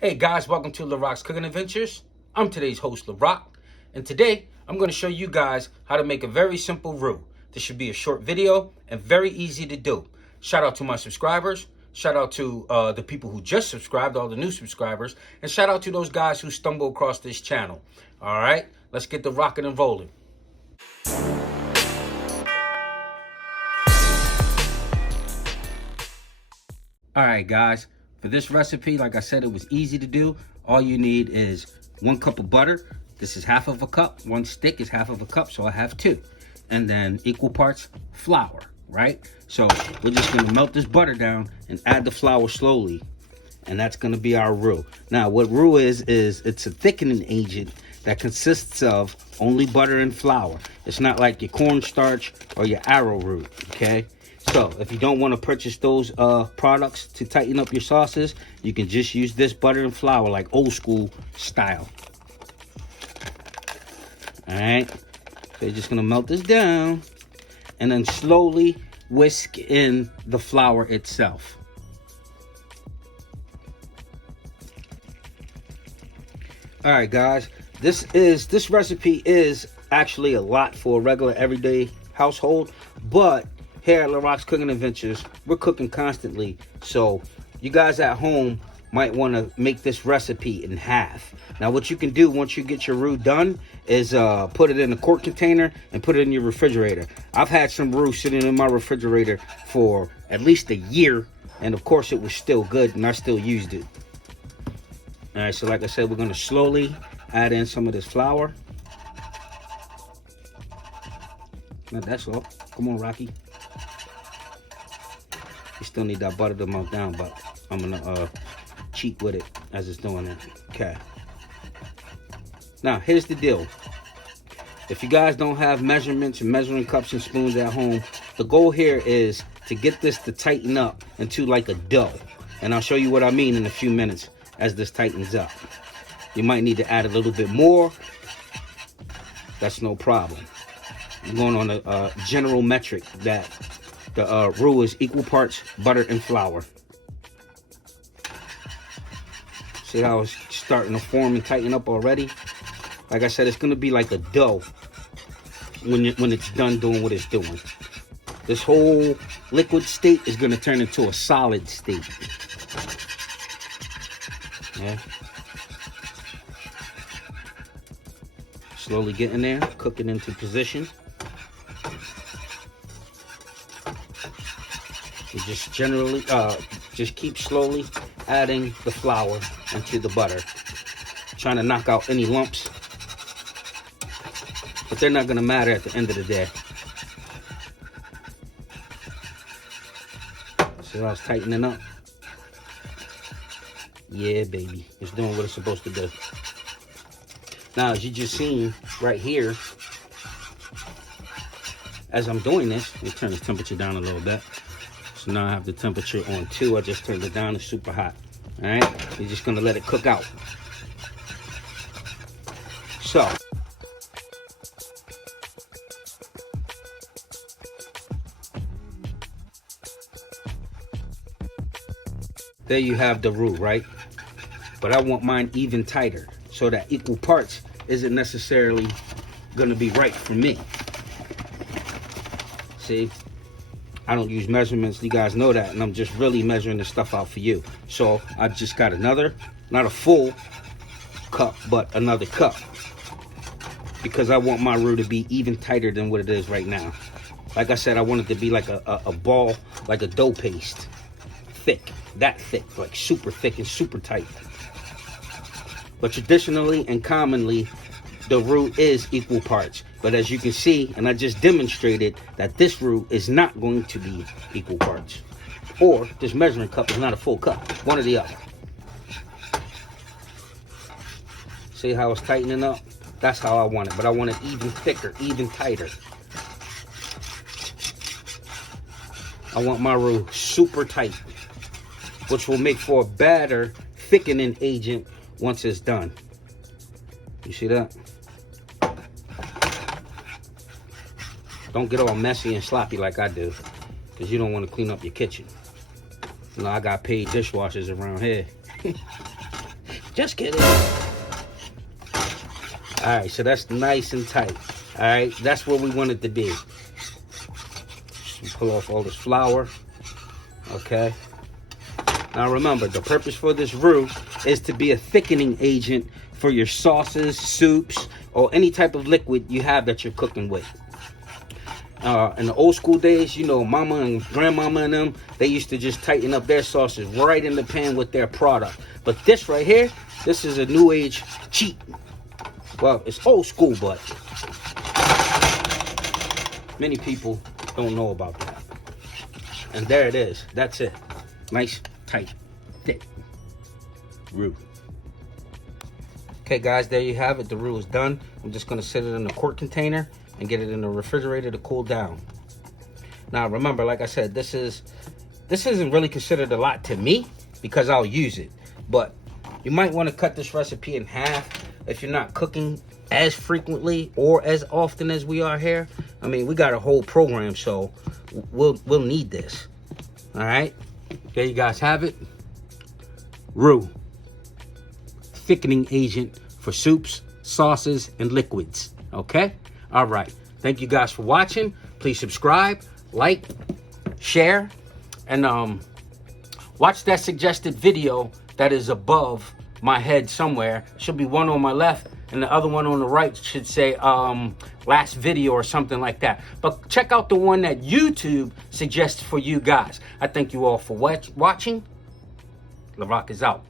Hey guys, welcome to Larocks Cooking Adventures. I'm today's host, Larock, and today I'm going to show you guys how to make a very simple roux. This should be a short video and very easy to do. Shout out to my subscribers, shout out to the people who just subscribed, all the new subscribers, and shout out to those guys who stumbled across this channel. All right, let's get the rocking and rolling. All right, guys. For this recipe, like I said, it was easy to do. All you need is 1 cup of butter. This is half of a cup. 1 stick is half of a cup, so I have 2. And then equal parts flour, right? So we're just gonna melt this butter down and add the flour slowly. And that's gonna be our roux. Now, what roux is it's a thickening agent that consists of only butter and flour. It's not like your cornstarch or your arrowroot, okay? So if you don't want to purchase those products to tighten up your sauces, you can just use this butter and flour like old school style. All right, so you're just gonna melt this down and then slowly whisk in the flour itself. All right, guys, this recipe is actually a lot for a regular everyday household, but here at Larocks Cooking Adventures, we're cooking constantly, so you guys at home might want to make this recipe in half. Now, what you can do once you get your roux done is put it in a quart container and put it in your refrigerator. I've had some roux sitting in my refrigerator for at least a year, and of course it was still good, and I still used it. All right, so like I said, we're going to slowly add in some of this flour. Now, that's all. Come on, Rocky. You still need that butter to melt down, but I'm gonna cheat with it as it's doing it. Okay. Now, here's the deal. If you guys don't have measurements and measuring cups and spoons at home, the goal here is to get this to tighten up into like a dough. And I'll show you what I mean in a few minutes as this tightens up. You might need to add a little bit more. That's no problem. I'm going on a general metric that the roux is equal parts butter and flour. See how it's starting to form and tighten up already? Like I said, it's going to be like a dough when it's done doing what it's doing. This whole liquid state is going to turn into a solid state. Yeah. Slowly getting there, cooking into position. You just generally, just keep slowly adding the flour into the butter. Trying to knock out any lumps. But they're not going to matter at the end of the day. See how it's tightening up? Yeah, baby. It's doing what it's supposed to do. Now, as you just seen right here, as I'm doing this, let me turn the temperature down a little bit. So now I have the temperature on 2. I just turned it down. It's super hot. All right, you're just gonna let it cook out. So there you have the roux, right? But I want mine even tighter, so that equal parts isn't necessarily gonna be right for me. See? I don't use measurements, you guys know that, and I'm just really measuring this stuff out for you. So I just got another, not a full cup, but another cup. Because I want my roux to be even tighter than what it is right now. Like I said, I want it to be like a ball, like a dough paste. Thick, that thick, like super thick and super tight. But traditionally and commonly, the roux is equal parts. But as you can see, and I just demonstrated, that this roux is not going to be equal parts. Or this measuring cup is not a full cup. One or the other. See how it's tightening up? That's how I want it. But I want it even thicker, even tighter. I want my roux super tight, which will make for a better thickening agent once it's done. You see that? Don't get all messy and sloppy like I do, because you don't want to clean up your kitchen. You know, I got paid dishwashers around here. Just kidding. All right, so that's nice and tight. All right, that's where we want it to be. Pull off all this flour. Okay. Now remember, the purpose for this roux is to be a thickening agent for your sauces, soups, or any type of liquid you have that you're cooking with. In the old school days, you know, mama and grandmama and them, they used to just tighten up their sauces right in the pan with their product. But this right here, this is a new age cheat. Well, it's old school, but many people don't know about that. And there it is. That's it. Nice, tight, thick roux. Okay, guys, there you have it. The roux is done. I'm just going to set it in a quart container and get it in the refrigerator to cool down. Now, remember, like I said, this isn't really considered a lot to me because I'll use it. But you might want to cut this recipe in half if you're not cooking as frequently or as often as we are here. I mean, we got a whole program, so we'll need this. All right, there you guys have it. Roux, thickening agent for soups, sauces, and liquids. Okay, all right. Thank you guys for watching. Please subscribe, like, share, and watch that suggested video that is above my head somewhere. Should be one on my left and the other one on the right should say last video or something like that. But check out the one that YouTube suggests for you guys. I thank you all for watching. Larock is out.